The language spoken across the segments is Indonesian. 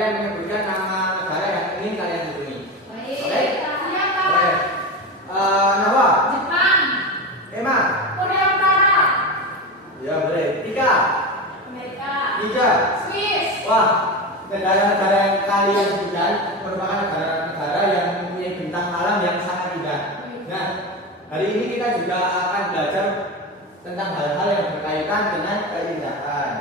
kalian menyebutkan nama negara yang ingin kalian kunjungi. Baik. Oke? Siapa? Oke. Nawa. Jepang. Emma. Korea Utara. Ya boleh. Tika. Amerika. Ija. Swiss. Wah, negara-negara yang kalian sebutkan merupakan negara-negara yang mempunyai bintang alam yang sangat indah. Nah, hari ini kita juga akan belajar tentang hal-hal yang berkaitan dengan keindahan.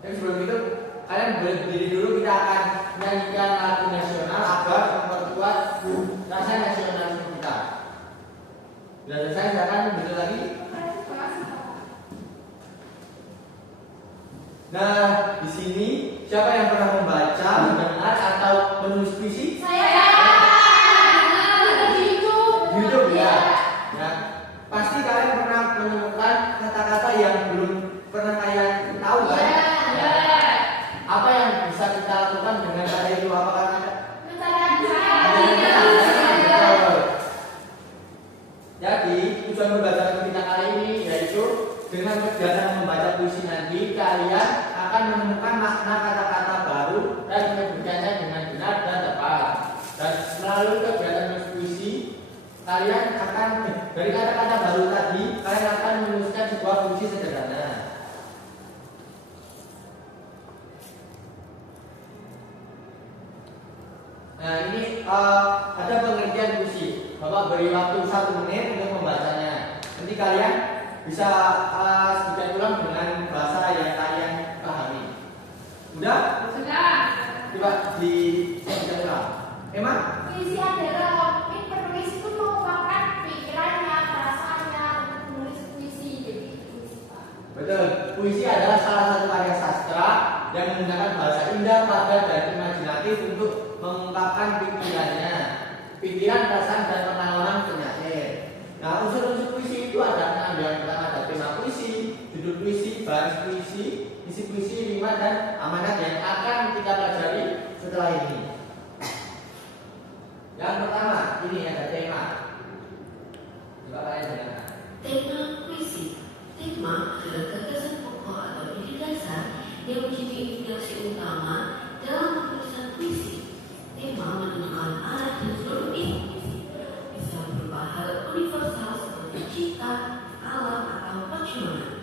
Tapi sebelum itu, kalian boleh berdiri dulu, kita akan menyanyikan lagu nasional agar memperkuat rasa nasionalisme kita. Sudah selesai, silakan berdiri lagi. Nah, di sini siapa yang pernah membaca, mendengar atau menulis puisi? Saya. Di YouTube. Ya. Nah, pasti kalian pernah menemukan kata-kata yang belum pernah kalian tahu kan? Ya. Apa yang bisa kita lakukan dengan kata itu? Apakah ada? Jadi, tujuan membaca kita kali ini yaitu dengan kegiatan membaca puisi nanti, kalian akan menemukan makna kata-kata baru dan menyebutkannya dengan benar dan tepat. Dan melalui kegiatan menulis puisi, kalian akan dari kata-kata baru tadi, kalian akan menuliskan sebuah puisi sederhana. Nah, ini ada pengertian puisi. Bapak beri waktu 1 menit untuk membacanya. Nanti kalian bisa sedikit ulang dengan bahasa yang kalian pahami. Sudah? Sudah. Coba sedikit ulang. Emang? Puisi adalah komik penulis itu mengungkapkan pikirannya, perasaannya untuk menulis puisi. Jadi puisi, Pak. Betul. Puisi adalah salah satu karya sastra yang menggunakan bahasa indah, padat, dan imajinatif untuk mengungkapkan pikiran, perasaan, dan pengalaman penyair. Nah, unsur-unsur puisi itu ada yang pertama ada tema puisi, judul puisi, baris puisi, isi puisi, rima, dan amanat yang akan kita pelajari setelah ini. Yang pertama, ini ada tema. Coba kalian dengarkan. Tema puisi. Tema adalah gagasan pokok atau ide dasar yang menjadi inspirasi utama dalam penulisan puisi. Tema menentukan arah dan seluruh isi puisi. Bisa berupa hal universal seperti cinta, alam, atau perjuangan.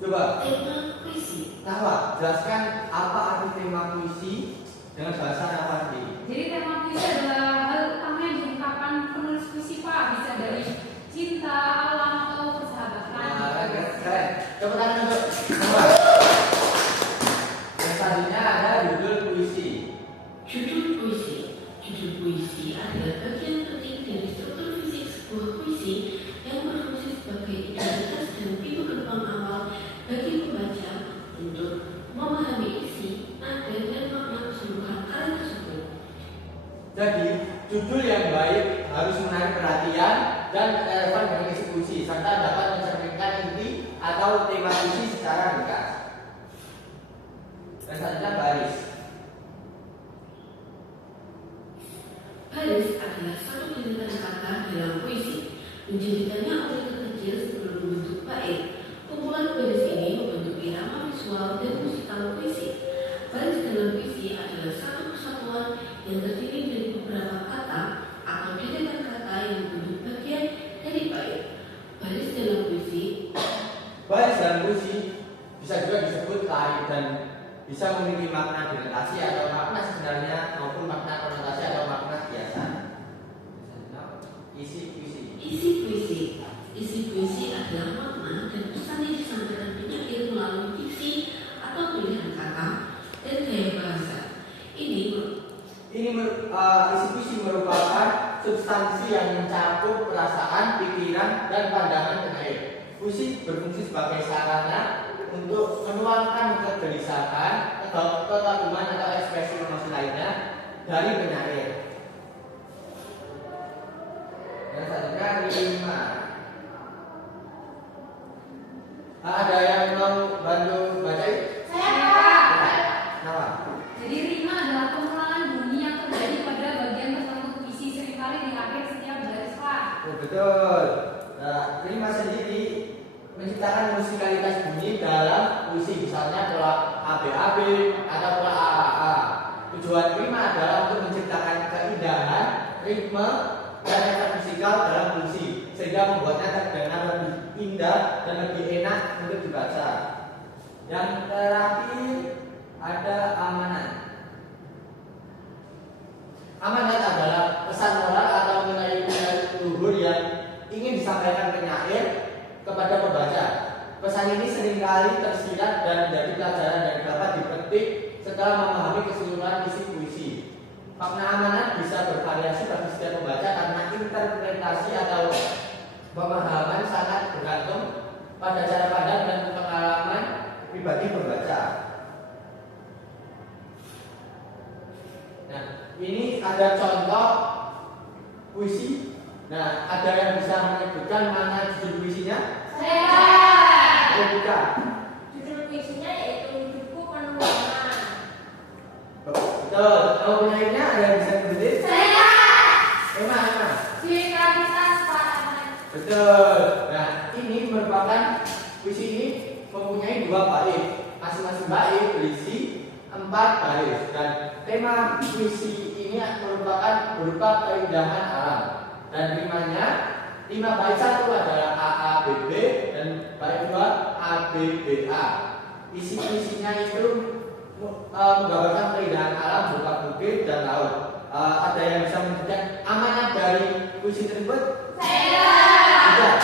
Coba. Tema puisi. Tawa, jelaskan apa arti tema puisi dengan bahasa Nafandi. Jadi tema puisi adalah hal utama yang diungkapkan penulis puisi, Pak. Bisa dari cinta, alam, atau persahabatan. Keren. Tepuk tangan untuk semua. Yang selanjutnya ada judul puisi. Judul puisi. Judul puisi adalah bagian penting dari struktur fisik sebuah puisi yang berfungsi sebagai identitas dan pintu gerbang awal bagi pembaca untuk memahami isi, nada, dan makna keseluruhan karya tersebut. Jadi, judul yang baik harus menarik perhatian dan relevan dengan isi puisi serta dapat mencerminkan inti atau tema puisi secara ringkas. Dan selanjutnya baris. Baris adalah satu deretan kata dalam puisi, menjadikannya oleh kecil sebelum membentuk bait. Kumpulan baris ini membentuk irama visual dan musikal puisi. Baris dalam puisi adalah satu kesatuan yang terdiri dari beberapa kata atau deretan kata yang membentuk bagian dari bait. Baris dalam puisi bisa juga disebut lain dan bisa memiliki makna denotasi atau makna sebenarnya maupun makna konotasi atau makna kiasan. Isi puisi. Isi puisi adalah makna dan pesan yang disampaikan penyair melalui diksi atau pilihan kata dan gaya bahasa. Isi puisi merupakan substansi yang mencakup perasaan, pikiran, dan pandangan penyair. Puisi berfungsi sebagai sarana untuk menuangkan kegelisahan, kekaguman atau ekspresi emosi lainnya dari penyair. Yang selanjutnya rima. Ada yang mau bantu bacain? Saya. Kenapa? Jadi rima adalah pengulangan bunyi yang terjadi pada bagian tertentu puisi, seringkali di akhir setiap baris, Pak. Oh, betul. Nah, rima sendiri menciptakan musikalitas bunyi dalam puisi, misalnya pola ABAB, indah dan lebih enak untuk dibaca. Yang terakhir ada amanat. Amanat adalah pesan moral atau nilai-nilai luhur yang ingin disampaikan penyair kepada pembaca. Pesan ini seringkali tersirat dan menjadi pelajaran yang dapat dipetik setelah memahami keseluruhan isi puisi. Makna amanat bisa bervariasi bagi setiap pembaca karena interpretasi atau pemahaman sangat bergantung pada cara pandang dan pengalaman pribadi pembaca. Nah, ini ada contoh puisi. Nah, ada yang bisa menyebutkan mana judul puisinya? Saya. Bukan. Judul puisinya yaitu Hidupku Penuh Warna. Betul. Kalau penyairnya ada yang bisa menulis? Saya. Emang. Dikratitas Pak Ahmad. Betul. Nah, ini merupakan puisi ini mempunyai 2 bait. Masing-masing bait berisi 4 baris dan tema puisi ini merupakan berupa keindahan alam. Dan rimanya 5 bait 1 adalah AABB dan bait 2 ABBA. Isi puisinya itu menggambarkan keindahan alam berupa bukit dan laut. Ada yang bisa menunjukkan amanat dari puisi tersebut? Saya. Tidak.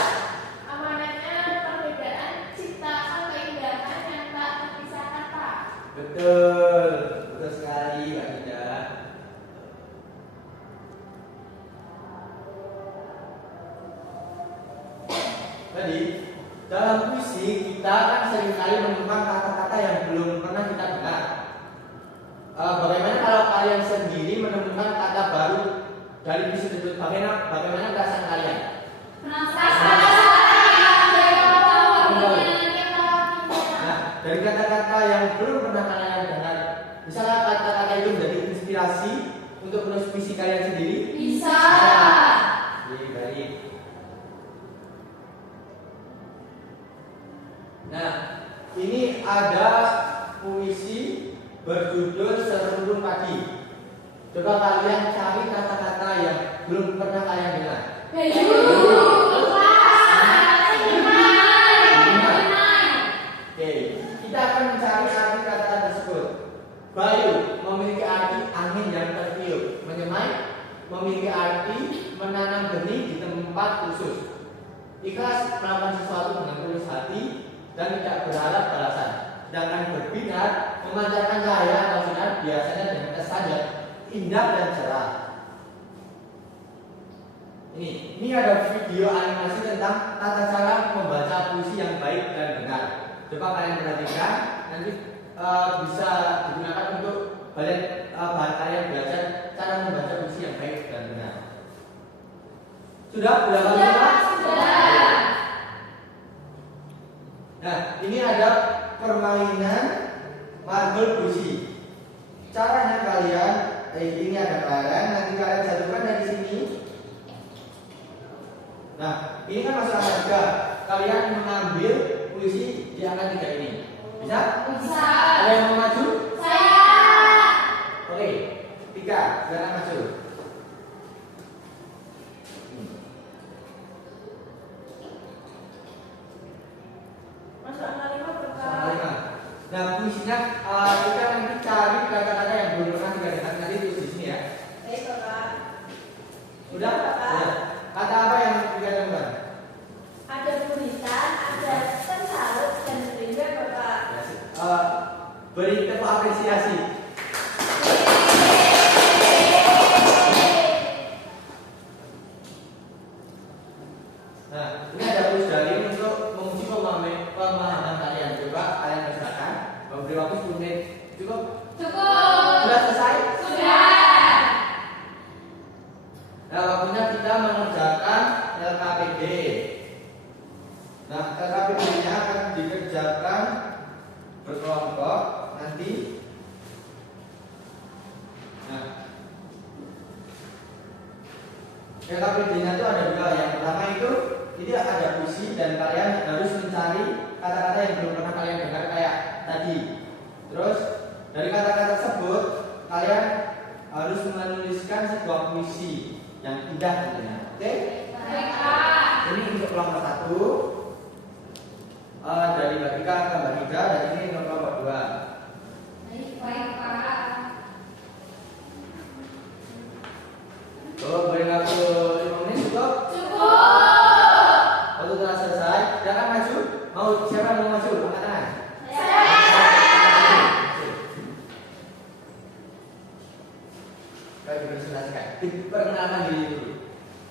Amanatnya perbedaan ciptaan keindahan yang tak terpisahkan Pak. Betul, betul sekali Mbak Ida. Tadi dalam puisi kita kan seringkali menemukan kata-kata yang belum pernah kita dengar. Bagaimana kalau kalian sendiri menemukan kata baru dari puisi tersebut? Bagaimana perasaan kalian? Nah, dari kata-kata yang belum pernah kalian dengar, misalnya kata-kata itu menjadi inspirasi untuk menulis puisi kalian sendiri? Bisa. Baik. Nah, ini ada puisi berjudul Serundung Pagi. Coba kalian cari kata-kata yang belum pernah kalian dengar. Oke, kita akan mencari arti kata tersebut. Bayu memiliki arti angin yang tertiup. Menyemai memiliki arti menanam benih di tempat khusus. Ikhlas melakukan sesuatu dengan tulus hati dan tidak berharap balasan. Sedangkan berbinar memancarkan cahaya atau sinar biasanya dengan kesan yang indah dan cerah. Ini ada video animasi tentang tata cara membaca puisi yang baik dan benar. Coba kalian perhatikan, nanti bisa digunakan untuk bahan kalian belajar cara membaca puisi yang baik dan benar. Sudah kalian? Sudah. Nah, ini ada permainan marble puisi. Caranya kalian, ini ada kalian, nanti kalian jatuhkan dari sini. Nah, ini kan masalah harga. Kalian mengambil puisi di angka 3 ini. Bisa? Bisa. Ada yang mau maju? Saya. Oke, 3, silakan maju. Masuk angka 5 berapa? Sama 5. Nah, puisinya kita nanti cari kata-kata yang belum pernah kita dengar. Nanti tulis di sini ya. Baik, Bapak. Sudah? Bapak. Sudah. Kata apa yang kita temukan? Ada buritan, ada pensalut dan sehingga Bapak. Beri tepuk apresiasi. Nah, ini ada tulis dari untuk menguji pemahaman kalian. Coba kalian kerjakan. Memberi waktu 10 menit. Cukup? Cukup. Sudah selesai? Sudah. Nah, waktunya kita mengerjakan LKPD. Nah, LKPD-nya akan dikerjakan berkelompok nanti. Nah, LKPD-nya itu ada 2. Yang pertama itu ini ada puisi dan kalian harus mencari kata-kata yang belum pernah kalian dengar kayak tadi. Terus dari kata-kata tersebut kalian harus menuliskan sebuah puisi yang indah tentunya. Oke? Baik, Pak. Ini untuk kelompok 1. kembalikan ke Mbak Ida dan ini nomor kelompok 2. Baik, Pak. Kalau beri waktu 5 menit cukup? Waktu telah selesai, silakan maju. Mau siapa yang mau maju? Angkat tangan. Baik, dipresentasikan. Perkenalkan diri dulu.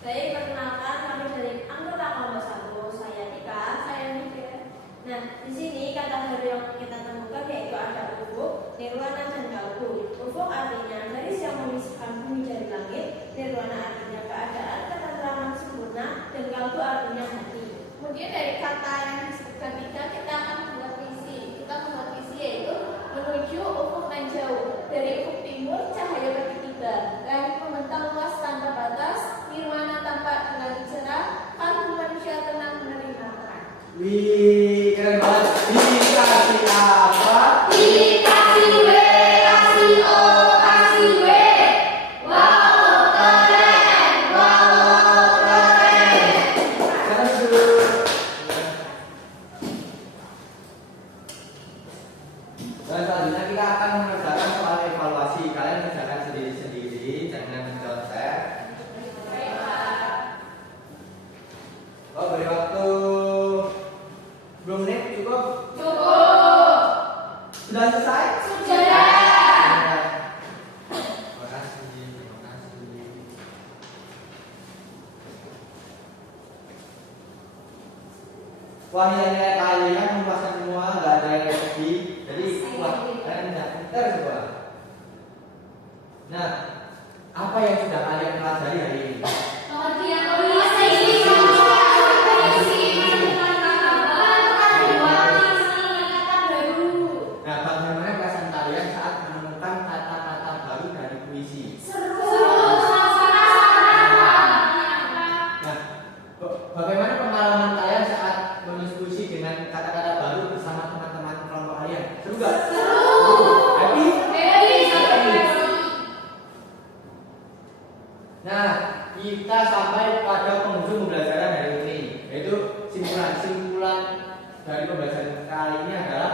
Baik, perkenalkan kami dari anggota kelompok 1. Saya Tika. Saya Mika. Nah, di sini kata baru yang kita temukan yaitu ada ufuk, nirwana, dan kalbu. Ufuk artinya garis yang memisahkan bumi dari langit. Nirwana artinya keadaan ketentraman sempurna, dan kalbu artinya hati. Kemudian dari kata yang disebutkan Tika, kita akan membuat visi. Kita membuat visi yaitu menuju ufuk nan jauh. Dari ufuk timur, cahaya bagi kita. Langit membentang luas tanpa batas. Nirwana tampak dengan cerah. Kalbu manusia tenang menerima terang. Wih, keren banget. Dikasih apa? Dikasih W, kasih O, kasih W. Wow, keren. Wow, keren. Sekarang dulu. Dan selanjutnya kita akan mengerjakan soal evaluasi. Kalian kerjakan sendiri-sendiri, jangan mencontek. Oh, beri waktu 10 menit cukup? Sudah selesai? Sudah. Terima kasih, terima kasih. Wah, nilai-nilai kalian memuaskan semua, nggak ada yang sedih. Jadi, wah, kalian udah pintar semua. Nah, apa yang sudah kalian pelajari hari ini? Pengertian Nah, bagaimana perasaan kalian saat menemukan kata-kata baru dari puisi? Nah, bagaimana pengalaman kalian saat menulis puisi dengan kata-kata baru bersama teman-teman kelompok kalian? Seru gak? Happy? Nah, kita sampai pada penghujung pembelajaran hari ini, yaitu simpulan dari pembelajaran kali ini adalah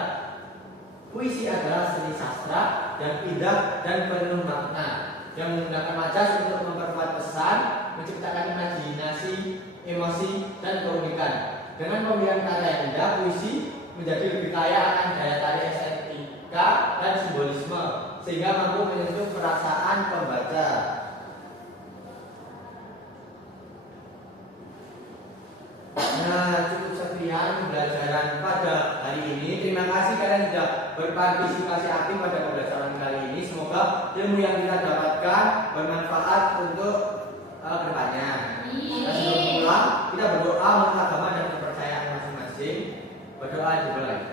puisi adalah seni sastra yang indah dan penuh makna yang menggunakan majas untuk memperkuat pesan, menciptakan imajinasi, emosi, dan keunikan. Dengan pemilihan kata yang indah, puisi menjadi lebih kaya akan daya tarik estetika dan simbolisme, sehingga mampu menyentuh perasaan pembaca. Nah, cukup sekian pembelajaran pada hari ini. Terima kasih kalian sudah berpartisipasi aktif pada pembelajaran kali ini. Semoga ilmu yang kita dapatkan bermanfaat untuk kedepannya. Dan sebelum pulang, kita berdoa menurut agama dan kepercayaan masing-masing. Berdoa dimulai.